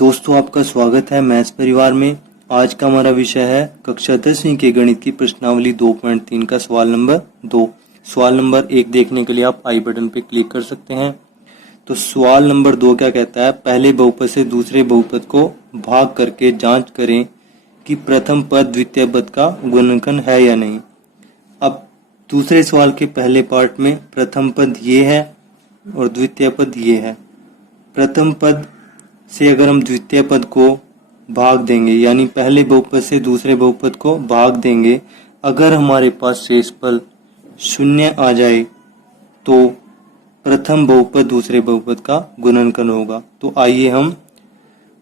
दोस्तों, आपका स्वागत है मैथ्स परिवार में। आज का हमारा विषय है कक्षा 10वीं के गणित की प्रश्नावली 2.3 का सवाल नंबर 2। सवाल नंबर 1 देखने के लिए आप आई बटन पर क्लिक कर सकते हैं। तो सवाल नंबर 2 क्या कहता है, पहले बहुपद से दूसरे बहुपद को भाग करके जांच करें कि प्रथम पद द्वितीय पद का गुणनखंड है या नहीं। अब दूसरे सवाल के पहले पार्ट में प्रथम पद ये है और द्वितीय पद ये है। प्रथम पद से अगर हम द्वितीय पद को भाग देंगे, यानी पहले बहुपद से दूसरे बहुपद को भाग देंगे, अगर हमारे पास शेषफल शून्य आ जाए तो प्रथम बहुपद दूसरे बहुपद का गुणनखंड होगा। तो आइए हम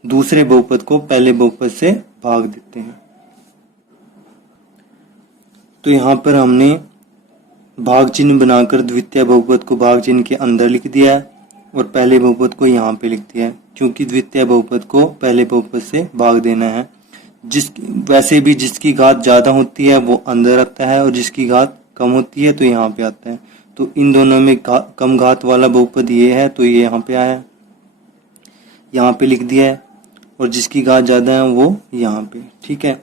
दूसरे बहुपद को पहले बहुपद से भाग देते हैं। तो यहाँ पर हमने भाग चिन्ह बनाकर द्वितीय बहुपद को भाग चिन्ह के अंदर लिख दिया है और पहले बहुपद को यहाँ पे लिख दिया है, क्योंकि द्वितीय बहुपद को पहले बहुपद से भाग देना है। वैसे भी जिसकी घात ज्यादा होती है वो अंदर आता है और जिसकी घात कम होती है तो यहाँ पे आता है। तो इन दोनों में कम घात वाला बहुपद ये है तो ये यहाँ पे आया, यहाँ पे लिख दिया है, और जिसकी घात ज्यादा है वो यहाँ पे। ठीक है,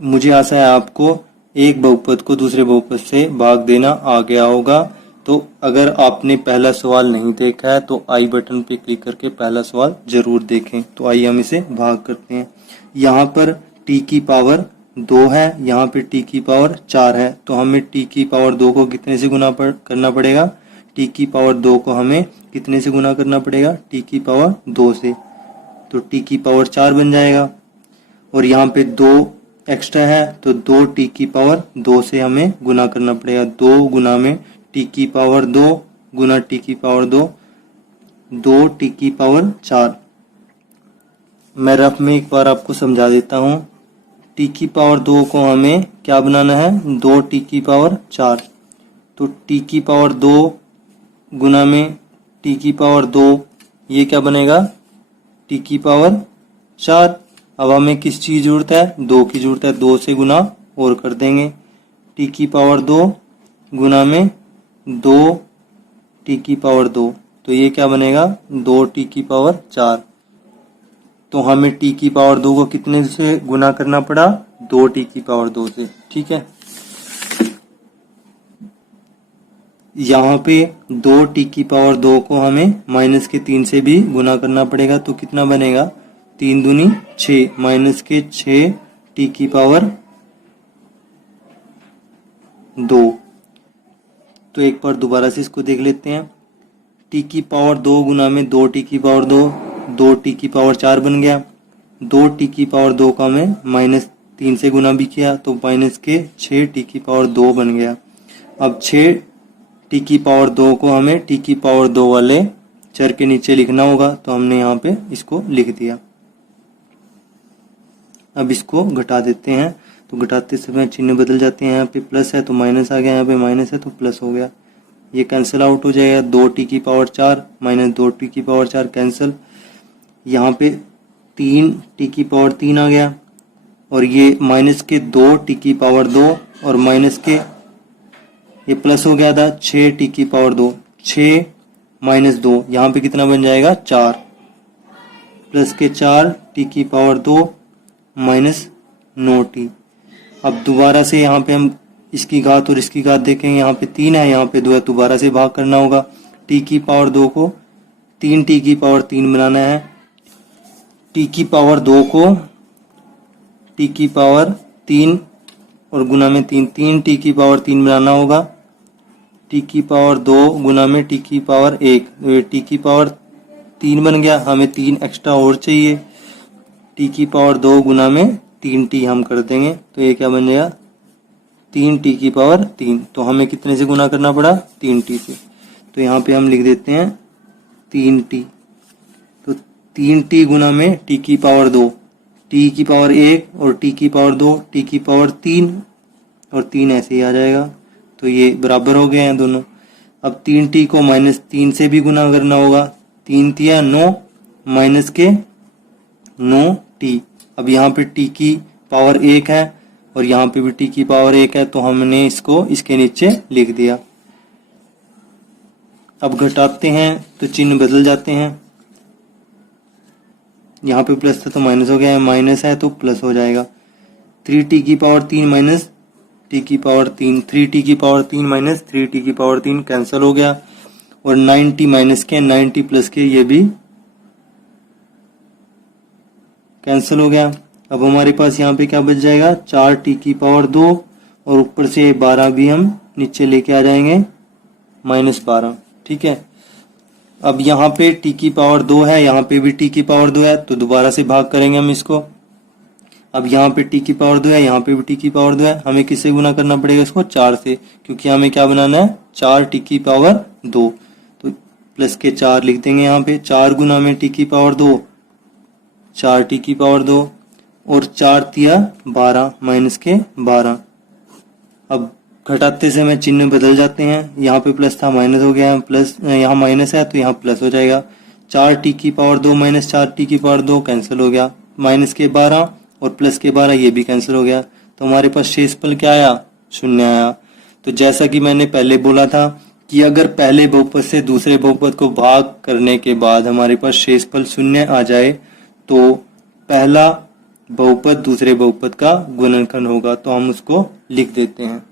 मुझे आशा है आपको एक बहुपद को दूसरे बहुपद से भाग देना आ गया होगा। तो अगर आपने पहला सवाल नहीं देखा है तो आई बटन पे क्लिक करके पहला सवाल जरूर देखें। तो आइए हम इसे भाग करते हैं। यहाँ पर t की पावर 2 है, यहाँ पे t की पावर 4 है, तो हमें t की पावर 2 को कितने से गुना करना पड़ेगा? t की पावर 2 को हमें कितने से गुना करना पड़ेगा? t की पावर 2 से, तो t की पावर 4 बन जाएगा। और यहाँ पे 2 एक्स्ट्रा है तो 2t की पावर 2 से हमें गुना करना पड़ेगा। 2 गुना में t की पावर 2 गुना t की पावर 2, 2t की पावर 4। मैं रफ में एक बार आपको समझा देता हूँ। t की पावर 2 को हमें क्या बनाना है? 2t की पावर 4। तो t की पावर 2 गुना में t की पावर 2, ये क्या बनेगा? t की पावर 4। अब हमें किस चीज की जरूरत है? 2 की जरूरत है। 2 से गुना और कर देंगे। t की पावर 2 गुना में 2t की पावर 2, तो ये क्या बनेगा? 2t की पावर 4। तो हमें t की पावर 2 को कितने से गुना करना पड़ा? 2t की पावर 2 से। ठीक है, यहाँ पे 2t की पावर 2 को हमें माइनस के 3 से भी गुना करना पड़ेगा। तो कितना बनेगा? 3 दूनी 6, माइनस के 6t की पावर 2। तो एक बार दोबारा से इसको देख लेते हैं। t की पावर 2 गुना में 2t की पावर 2, 2t की पावर 4 बन गया। 2t की पावर 2 का हमें माइनस 3 से गुना भी किया तो माइनस के 6t की पावर 2 बन गया। अब 6t की पावर 2 को हमें t की पावर 2 वाले चर के नीचे लिखना होगा, तो हमने यहाँ पे इसको लिख दिया। अब इसको घटा देते हैं, तो घटाते समय चिन्ह बदल जाते हैं। यहाँ पे प्लस है तो माइनस आ गया, यहाँ पे माइनस है तो प्लस हो गया। ये कैंसिल आउट हो जाएगा। 2t की पावर 4 माइनस 2t की पावर 4 कैंसिल। यहाँ पे 3t की पावर 3 आ गया, और ये माइनस के 2t की पावर 2 और माइनस के ये प्लस हो गया था 6t की पावर 2, 6 माइनस 2, यहाँ पे कितना बन जाएगा? 4, प्लस के 4t की पावर 2 माइनस 9t। अब दोबारा से यहाँ पे हम इसकी घात और इसकी घात देखेंगे। यहाँ पे 3 है, यहाँ पे 2 है, दोबारा से भाग करना होगा। t की पावर 2 को 3t की पावर 3 बनाना है। t की पावर 2 को t की पावर 3 और गुना में 3, 3t की पावर 3 बनाना होगा। t की पावर 2 गुना में t की पावर 1, t की पावर 3 बन गया। हमें 3 एक्स्ट्रा और चाहिए। t की पावर 2 गुना में 3t हम कर देंगे, तो ये क्या बन जाएगा? 3t की पावर 3। तो हमें कितने से गुना करना पड़ा? 3t से। तो यहाँ पे हम लिख देते हैं 3t। तो 3t गुना में t की पावर 2, t की पावर 1 और t की पावर 2, t की पावर 3 और 3 ऐसे ही आ जाएगा। तो ये बराबर हो गए हैं दोनों। अब 3t को माइनस 3 से भी गुना करना होगा। 3 तिया 9, माइनस के 9t। अब यहाँ पे t की पावर 1 है और यहाँ पे भी t की पावर 1 है, तो हमने इसको इसके नीचे लिख दिया। अब घटाते हैं तो चिन्ह बदल जाते हैं। यहाँ पे प्लस था तो माइनस हो गया, माइनस है तो प्लस हो जाएगा। 3t की पावर 3 माइनस t की पावर 3, 3t की पावर 3 माइनस 3t की पावर 3 कैंसिल हो गया। और 9t माइनस के 9t प्लस के ये भी कैंसिल हो गया। अब हमारे पास यहाँ पे क्या बच जाएगा, 4t की पावर 2 और ऊपर से 12 भी हम नीचे लेके आ जाएंगे, -12। ठीक है, अब यहाँ पे t की पावर 2 है, यहाँ पे भी t की पावर 2 है, तो दोबारा से भाग करेंगे हम इसको। अब यहाँ पे t की पावर 2 है, यहाँ पे भी t की पावर 2 है, हमें किससे गुना करना पड़ेगा इसको, 4 से, क्योंकि हमें क्या बनाना है, 4t की पावर 2। तो प्लस के 4 लिख देंगे यहाँ पे, 4 गुना में t की पावर 2, 4t की पावर 2 और 4 तिया 12 माइनस के 12। अब घटाते समय चिन्ह बदल जाते हैं, यहाँ पे प्लस था माइनस हो गया, प्लस यहाँ माइनस है तो यहाँ प्लस हो जाएगा। 4t की पावर 2 माइनस 4t की पावर 2 कैंसिल हो गया, माइनस के 12 और प्लस के 12 ये भी कैंसिल हो गया। तो हमारे पास शेषफल क्या आया, 0 आया। तो जैसा कि मैंने पहले बोला था कि अगर पहले बहुपद से दूसरे बहुपद को भाग करने के बाद हमारे पास शेषफल 0 आ जाए तो पहला बहुपद दूसरे बहुपद का गुणनखंड होगा, तो हम उसको लिख देते हैं।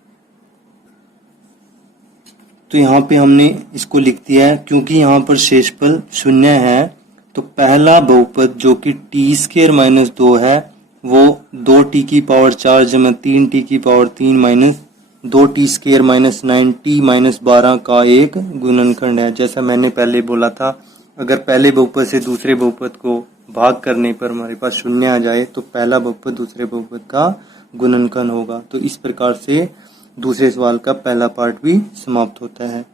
तो यहाँ पे हमने इसको लिख दिया है, क्योंकि यहाँ पर शेषफल 0 है तो पहला बहुपद जो कि t² माइनस 2 है वो 2t की पावर 4 जमा 3t की power 3 minus 2t² minus 9t minus 12 का एक गुणनखंड है। जैसा मैंने पहले बोला था, अगर पहले बहुपद से दूसरे बहुपद को भाग करने पर हमारे पास 0 आ जाए तो पहला बहुपद दूसरे बहुपद का गुणनखंड होगा। तो इस प्रकार से दूसरे सवाल का पहला पार्ट भी समाप्त होता है।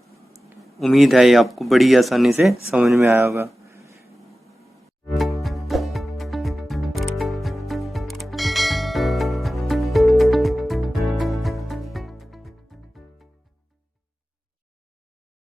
उम्मीद है ये आपको बड़ी आसानी से समझ में आया होगा।